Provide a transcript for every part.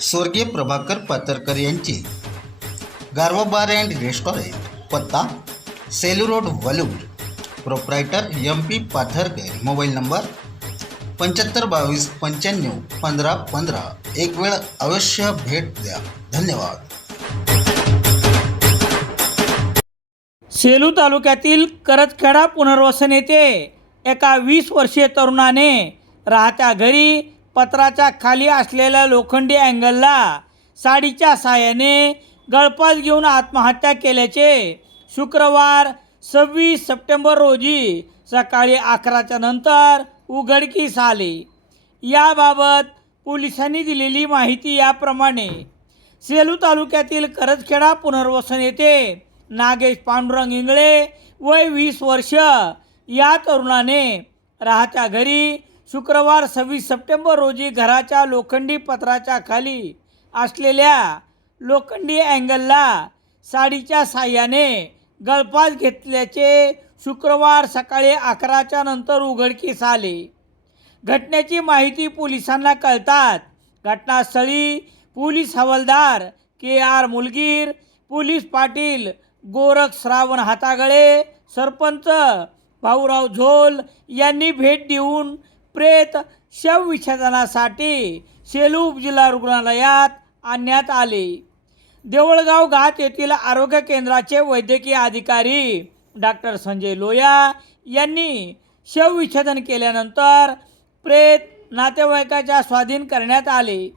स्वर्गीय प्रभाकर पातरकर यांचे. गारवा बार अँड रेस्टॉरंट पत्ता Selu road Walur. Proprietor M P Patharkar mobile number पंच्याहत्तर बावीस पंच्याण्णव पंधरा पंधरा. एक वेळ अवश्य भेट द्या. धन्यवाद. सेलू तालुक्यातील करतखेडा पुनर्वसन येथे एका वीस वर्षीय तरुणाने राहत्या घरी पत्राच्या खाली असलेल्या लोखंडी अँगलला साडीच्या साहाय्याने गळपास घेऊन आत्महत्या केल्याचे शुक्रवार सव्वीस सप्टेंबर रोजी सकाळी अकराच्या नंतर उघडकीस आले. याबाबत पोलिसांनी दिलेली माहिती याप्रमाणे सेलू तालुक्यातील करजखेडा पुनर्वसन येथे नागेश पांडुरंग इंगळे वय वीस वर्ष या तरुणाने राहत्या घरी शुक्रवार सव्वीस सप्टेंबर रोजी घराच्या लोखंडी पत्राच्या खाली असलेल्या लोखंडी अँगलला साडीच्या साह्याने गळफास घेतल्याचे शुक्रवार सकाळी अकराच्या नंतर उघडकीस आले. घटनेची माहिती पोलिसांना कळतात घटनास्थळी पोलीस हवालदार K R Mulgir police Patil Gorakh Shravan Hatagale sarpanch Bhaurao Zol यांनी भेट देऊन प्रेत शवविच्छेदनासाठी सेलू उपजिल्हा रुग्णालयात आणण्यात आले. देवळगाव घाट येथील आरोग्य केंद्राचे वैद्यकीय अधिकारी डॉक्टर संजय लोया यांनी शवविच्छेदन केल्यानंतर प्रेत नातेवाईकाच्या स्वाधीन करण्यात आले.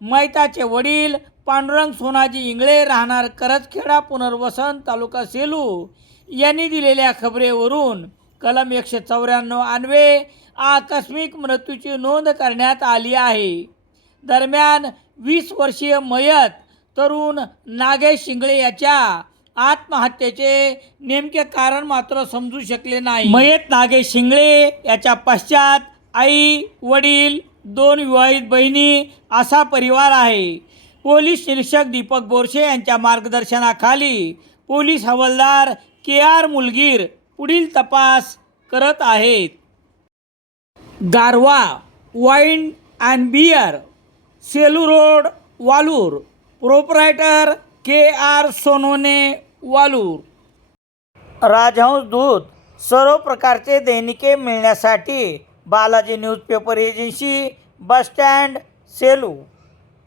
मैताचे वडील पांडुरंग सोनाजी इंगळे राहणार करजखेडा पुनर्वसन तालुका सेलू यांनी दिलेल्या खबरेवरून कलम एकशे चौऱ्याण्णव आणवे आकस्मिक मृत्यूची नोंद करण्यात आली आहे. दरम्यान वीस वर्षीय मयत तरुण नागेश शिंगळे याच्या आत्महत्येचे नेमके कारण मात्र समजू शकले नाही. मयत नागेश शिंगळे याच्या पश्चात आई वडील दोन विवाहित बहिणी असा परिवार आहे. पोलीस निरीक्षक दीपक बोरशे यांच्या मार्गदर्शनाखाली पोलीस हवालदार के आर मुलगीर पुढील तपास करत आहेत. Garva wine and beer Selu road Walur. Proprietor K R Sonone Walur. Rajhans Doot सर्व प्रकारचे दैनिके मिळण्यासाठी Balaji newspaper agency bus stand Selu.